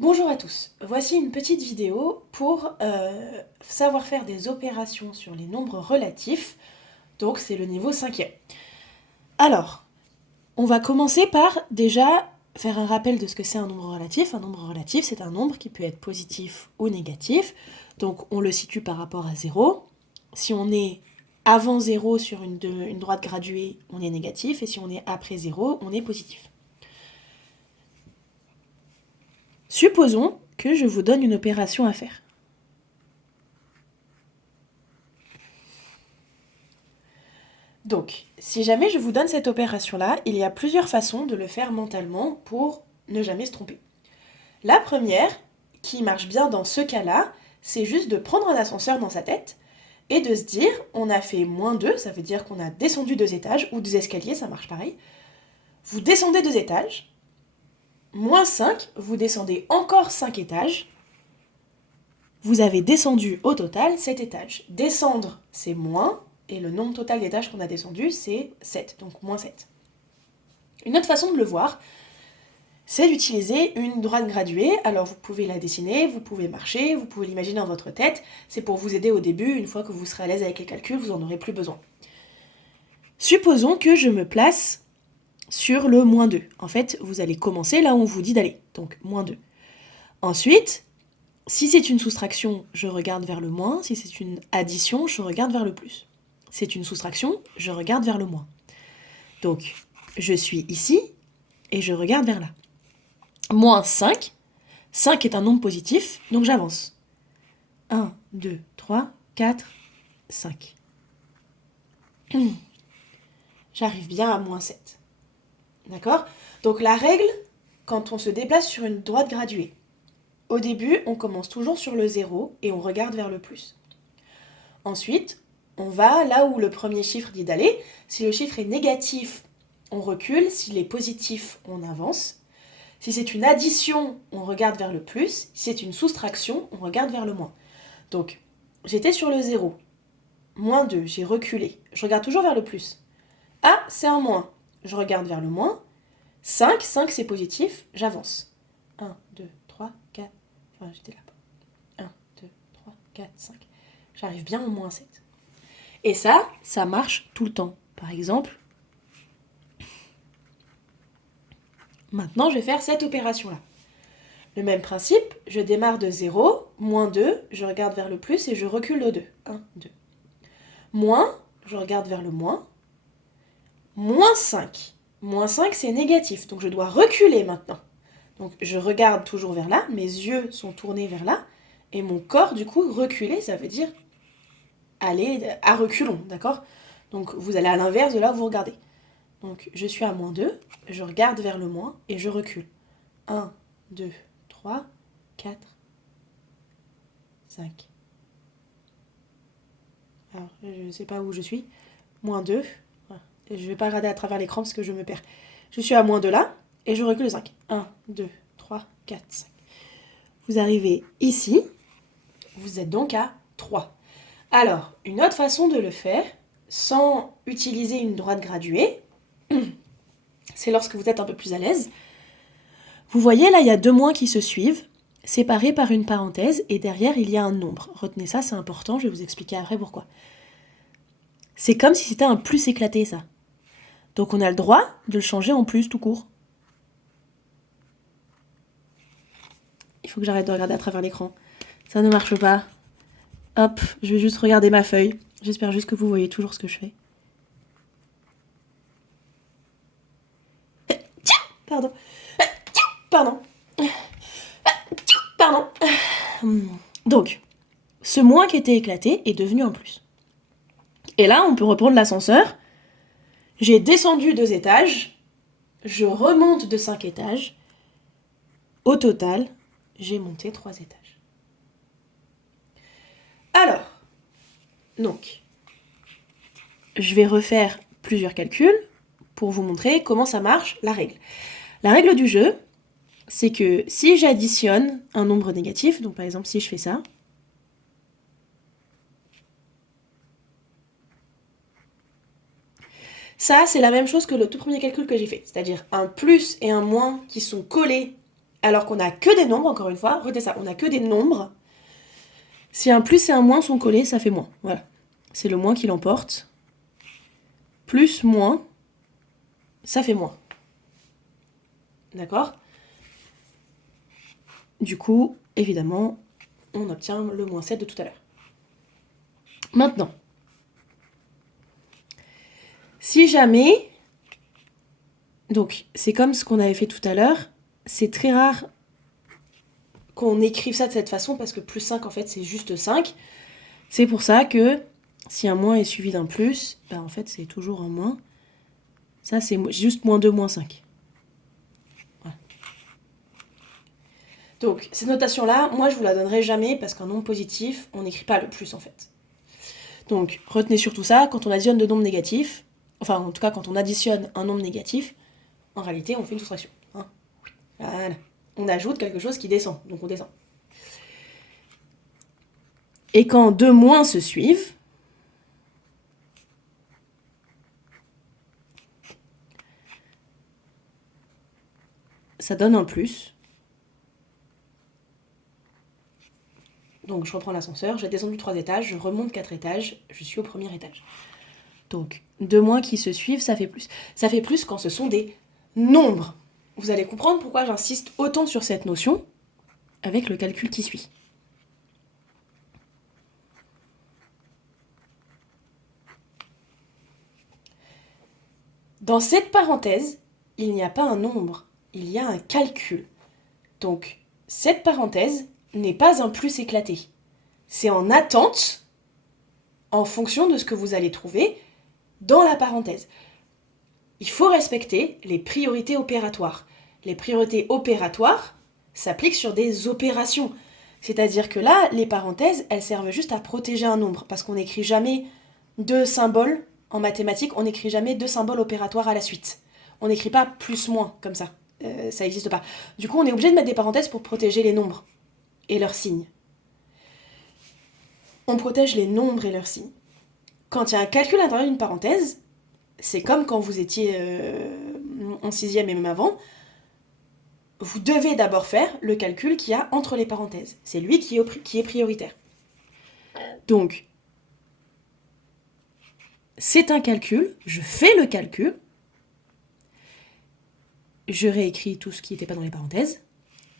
Bonjour à tous, voici une petite vidéo pour savoir faire des opérations sur les nombres relatifs, donc c'est le niveau 5e. Alors, on va commencer par déjà faire un rappel de ce que c'est un nombre relatif. Un nombre relatif, c'est un nombre qui peut être positif ou négatif, donc on le situe par rapport à 0. Si on est avant 0 sur une droite graduée, on est négatif, et si on est après 0, on est positif. Supposons que je vous donne une opération à faire. Donc, si jamais je vous donne cette opération-là, il y a plusieurs façons de le faire mentalement pour ne jamais se tromper. La première, qui marche bien dans ce cas-là, c'est juste de prendre un ascenseur dans sa tête et de se dire, on a fait -2, ça veut dire qu'on a descendu 2 étages, ou 2 escaliers, ça marche pareil. Vous descendez 2 étages, -5, vous descendez encore 5 étages, vous avez descendu au total 7 étages. Descendre, c'est moins, et le nombre total d'étages qu'on a descendu, c'est 7, donc -7. Une autre façon de le voir, c'est d'utiliser une droite graduée. Alors vous pouvez la dessiner, vous pouvez marcher, vous pouvez l'imaginer dans votre tête. C'est pour vous aider au début, une fois que vous serez à l'aise avec les calculs, vous n'en aurez plus besoin. Supposons que je me place sur le -2. En fait, vous allez commencer là où on vous dit d'aller, donc -2. Ensuite, si c'est une soustraction, je regarde vers le moins. Si c'est une addition, je regarde vers le plus. C'est une soustraction, je regarde vers le moins. Donc, je suis ici et je regarde vers là. -5. 5 est un nombre positif, donc j'avance. 1, 2, 3, 4, 5. J'arrive bien à -7. D'accord ? Donc la règle, quand on se déplace sur une droite graduée, au début, on commence toujours sur le 0 et on regarde vers le plus. Ensuite, on va là où le premier chiffre dit d'aller. Si le chiffre est négatif, on recule. S'il est positif, on avance. Si c'est une addition, on regarde vers le plus. Si c'est une soustraction, on regarde vers le moins. Donc, j'étais sur le 0. -2, j'ai reculé. Je regarde toujours vers le plus. Ah, c'est un moins. Je regarde vers le moins. 5 c'est positif, j'avance. 1, 2, 3, 4. Enfin, j'étais là. 1, 2, 3, 4, 5. J'arrive bien au -7. Et ça marche tout le temps. Par exemple, maintenant je vais faire cette opération-là. Le même principe, je démarre de 0, -2, je regarde vers le plus et je recule de 2. 1, 2. Moins, je regarde vers le moins. -5. -5, c'est négatif, donc je dois reculer maintenant. Donc je regarde toujours vers là, mes yeux sont tournés vers là, et mon corps, du coup, reculer, ça veut dire aller à reculons, d'accord ? Donc vous allez à l'inverse de là où vous regardez. Donc je suis à -2, je regarde vers le moins et je recule. 1, 2, 3, 4, 5. Alors je ne sais pas où je suis. -2. Je ne vais pas regarder à travers l'écran parce que je me perds. Je suis à -2 là et je recule 5. 1, 2, 3, 4, 5. Vous arrivez ici. Vous êtes donc à 3. Alors, une autre façon de le faire, sans utiliser une droite graduée, c'est lorsque vous êtes un peu plus à l'aise. Vous voyez, là, il y a 2 moins qui se suivent, séparés par une parenthèse, et derrière, il y a un nombre. Retenez ça, c'est important, je vais vous expliquer après pourquoi. C'est comme si c'était un plus éclaté, ça. Donc on a le droit de le changer en plus, tout court. Il faut que j'arrête de regarder à travers l'écran. Ça ne marche pas. Hop, je vais juste regarder ma feuille. J'espère juste que vous voyez toujours ce que je fais. Pardon. Pardon. Pardon. Donc, ce moins qui était éclaté est devenu un plus. Et là, on peut reprendre l'ascenseur. J'ai descendu 2 étages. Je remonte de 5 étages. Au total, j'ai monté 3 étages. Alors, donc, je vais refaire plusieurs calculs pour vous montrer comment ça marche, la règle. La règle du jeu, c'est que si j'additionne un nombre négatif, donc par exemple si je fais ça, ça c'est la même chose que le tout premier calcul que j'ai fait, c'est-à-dire un plus et un moins qui sont collés alors qu'on n'a que des nombres, encore une fois, retenez ça, on n'a que des nombres. Si un plus et un moins sont collés, ça fait moins. Voilà. C'est le moins qui l'emporte. Plus, moins, ça fait moins. D'accord ? Du coup, évidemment, on obtient le moins 7 de tout à l'heure. Maintenant, si jamais... Donc, c'est comme ce qu'on avait fait tout à l'heure. C'est très rare qu'on écrive ça de cette façon parce que plus 5, en fait, c'est juste 5. C'est pour ça que si un moins est suivi d'un plus, en fait, c'est toujours un moins. Ça, c'est juste moins 2, moins 5. Voilà. Donc, cette notation-là, moi, je vous la donnerai jamais parce qu'un nombre positif, on n'écrit pas le plus, en fait. Donc, retenez surtout ça, quand on additionne deux nombres négatifs, enfin, en tout cas, quand on additionne un nombre négatif, en réalité, on fait une soustraction. Hein. Voilà. On ajoute quelque chose qui descend, donc on descend. Et quand deux moins se suivent, ça donne un plus. Donc je reprends l'ascenseur, j'ai descendu 3 étages, je remonte 4 étages, je suis au premier étage. Donc deux moins qui se suivent, ça fait plus. Ça fait plus quand ce sont des nombres. Vous allez comprendre pourquoi j'insiste autant sur cette notion avec le calcul qui suit. Dans cette parenthèse, il n'y a pas un nombre, il y a un calcul. Donc, cette parenthèse n'est pas un plus éclaté. C'est en attente, en fonction de ce que vous allez trouver dans la parenthèse. Il faut respecter les priorités opératoires. Les priorités opératoires s'appliquent sur des opérations. C'est-à-dire que là, les parenthèses, elles servent juste à protéger un nombre, parce qu'on n'écrit jamais deux symboles. En mathématiques, on n'écrit jamais deux symboles opératoires à la suite. On n'écrit pas plus-moins, comme ça. Ça n'existe pas. Du coup, on est obligé de mettre des parenthèses pour protéger les nombres et leurs signes. On protège les nombres et leurs signes. Quand il y a un calcul à l'intérieur d'une parenthèse, c'est comme quand vous étiez en 6e et même avant, vous devez d'abord faire le calcul qu'il y a entre les parenthèses. C'est lui qui est prioritaire. Donc, c'est un calcul, je fais le calcul, je réécris tout ce qui n'était pas dans les parenthèses,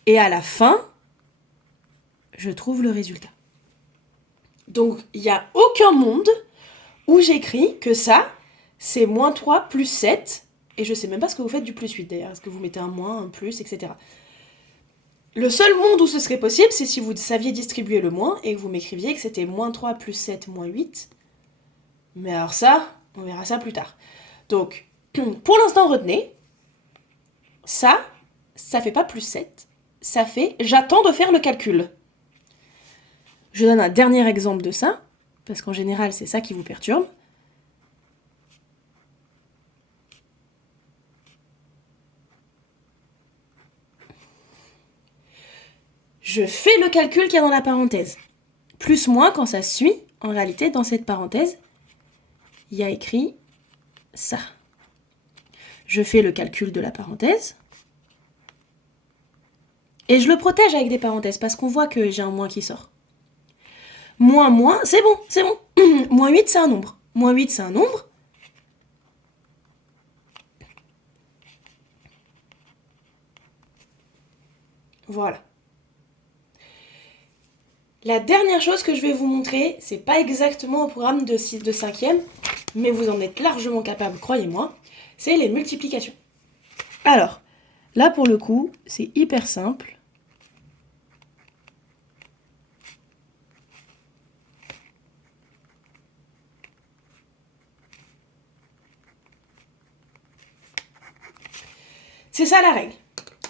et à la fin, je trouve le résultat. Donc, il n'y a aucun monde où j'écris que ça, c'est moins 3 plus 7, et je ne sais même pas ce que vous faites du plus 8 d'ailleurs, est-ce que vous mettez un moins, un plus, etc. Le seul monde où ce serait possible, c'est si vous saviez distribuer le moins, et que vous m'écriviez que c'était moins 3 plus 7 moins 8. Mais alors ça, on verra ça plus tard. Donc, pour l'instant, retenez, ça fait pas plus 7, ça fait j'attends de faire le calcul. Je donne un dernier exemple de ça, parce qu'en général, c'est ça qui vous perturbe. Je fais le calcul qu'il y a dans la parenthèse. Plus moins, quand ça suit, en réalité, dans cette parenthèse, il y a écrit ça. Je fais le calcul de la parenthèse. Et je le protège avec des parenthèses, parce qu'on voit que j'ai un moins qui sort. Moins, c'est bon, c'est bon. Moins 8, c'est un nombre. Moins 8, c'est un nombre. Voilà. La dernière chose que je vais vous montrer, c'est pas exactement au programme de 5e, mais vous en êtes largement capable, croyez-moi, c'est les multiplications. Alors, là pour le coup, c'est hyper simple. C'est ça la règle.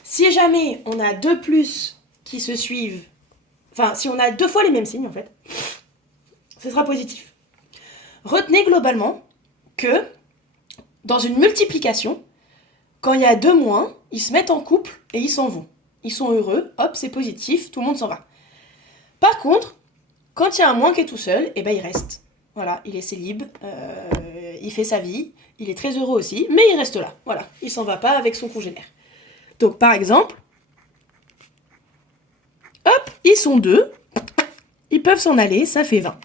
Si jamais on a deux plus qui se suivent, enfin si on a deux fois les mêmes signes en fait, ce sera positif. Retenez globalement que dans une multiplication, quand il y a deux moins, ils se mettent en couple et ils s'en vont. Ils sont heureux, hop, c'est positif, tout le monde s'en va. Par contre, quand il y a un moins qui est tout seul, il reste. Voilà, il est célib, il fait sa vie, il est très heureux aussi, mais il reste là. Voilà, il s'en va pas avec son congénère. Donc par exemple, ils sont 2, ils peuvent s'en aller, ça fait 20.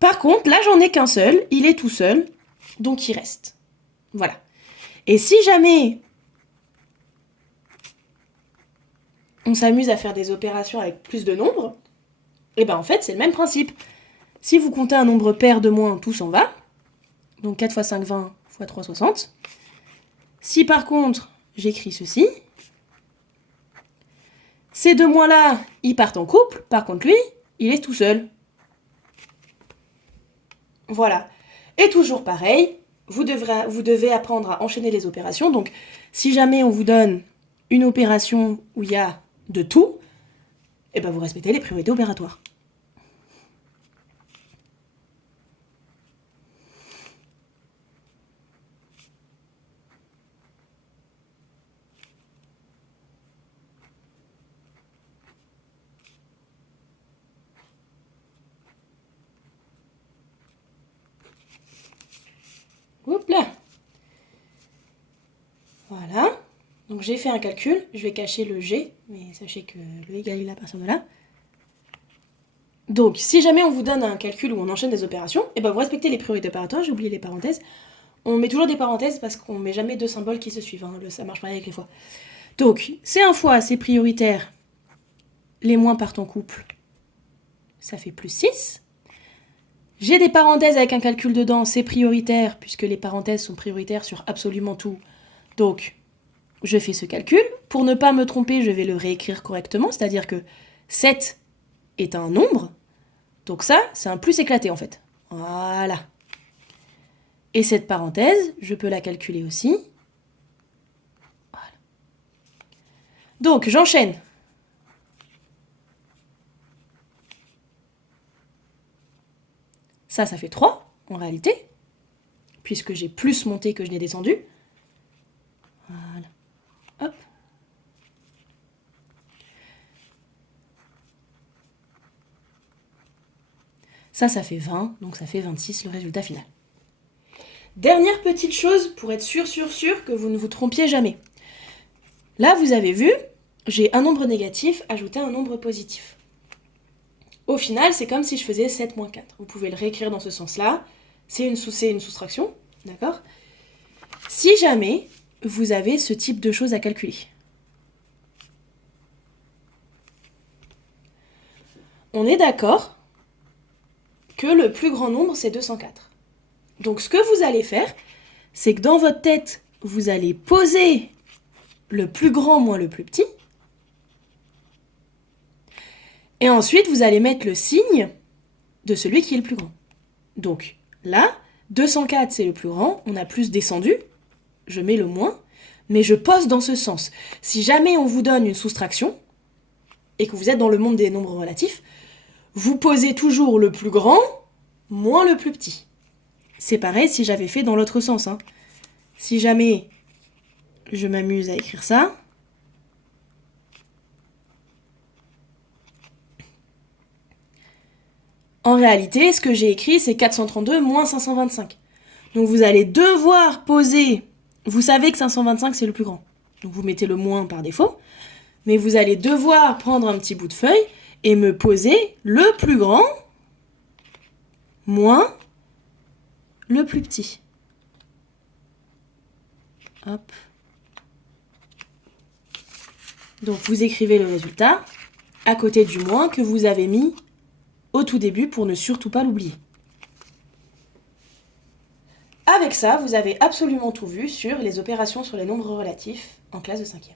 Par contre, là, j'en ai qu'un seul, il est tout seul, donc il reste. Voilà. Et si jamais on s'amuse à faire des opérations avec plus de nombres, et ben en fait, c'est le même principe. Si vous comptez un nombre pair de moins, tout s'en va. Donc 4 x 5, 20, x 3, 60. Si par contre, j'écris ceci, ces deux moins-là, ils partent en couple, par contre lui, il est tout seul. Voilà. Et toujours pareil, vous devez apprendre à enchaîner les opérations. Donc, si jamais on vous donne une opération où il y a de tout, eh ben vous respectez les priorités opératoires. Hop là. Voilà. Donc j'ai fait un calcul. Je vais cacher le G, mais sachez que le égal il est à partir de là. Donc si jamais on vous donne un calcul où on enchaîne des opérations, et ben vous respectez les priorités opératoires. J'ai oublié les parenthèses. On met toujours des parenthèses parce qu'on met jamais deux symboles qui se suivent. Hein. Ça marche pareil avec les fois. Donc c'est un fois, c'est prioritaire. Les moins partent en couple. Ça fait plus 6. J'ai des parenthèses avec un calcul dedans, c'est prioritaire, puisque les parenthèses sont prioritaires sur absolument tout. Donc, je fais ce calcul. Pour ne pas me tromper, je vais le réécrire correctement, c'est-à-dire que 7 est un nombre. Donc ça, c'est un plus éclaté en fait. Voilà. Et cette parenthèse, je peux la calculer aussi. Voilà. Donc, j'enchaîne. Ça fait 3, en réalité, puisque j'ai plus monté que je n'ai descendu. Voilà. Hop. Ça fait 20, donc ça fait 26, le résultat final. Dernière petite chose pour être sûr que vous ne vous trompiez jamais. Là, vous avez vu, j'ai un nombre négatif ajouté un nombre positif. Au final, c'est comme si je faisais 7 moins 4. Vous pouvez le réécrire dans ce sens-là. C'est une soustraction, d'accord ? Si jamais vous avez ce type de choses à calculer. On est d'accord que le plus grand nombre, c'est 204. Donc ce que vous allez faire, c'est que dans votre tête, vous allez poser le plus grand moins le plus petit. Et ensuite, vous allez mettre le signe de celui qui est le plus grand. Donc là, 204, c'est le plus grand, on a plus descendu, je mets le moins, mais je pose dans ce sens. Si jamais on vous donne une soustraction, et que vous êtes dans le monde des nombres relatifs, vous posez toujours le plus grand moins le plus petit. C'est pareil si j'avais fait dans l'autre sens. Hein. Si jamais je m'amuse à écrire ça, en réalité, ce que j'ai écrit, c'est 432 moins 525. Donc vous allez devoir poser... Vous savez que 525, c'est le plus grand. Donc vous mettez le moins par défaut. Mais vous allez devoir prendre un petit bout de feuille et me poser le plus grand moins le plus petit. Hop. Donc vous écrivez le résultat à côté du moins que vous avez mis au tout début pour ne surtout pas l'oublier. Avec ça, vous avez absolument tout vu sur les opérations sur les nombres relatifs en classe de 5e.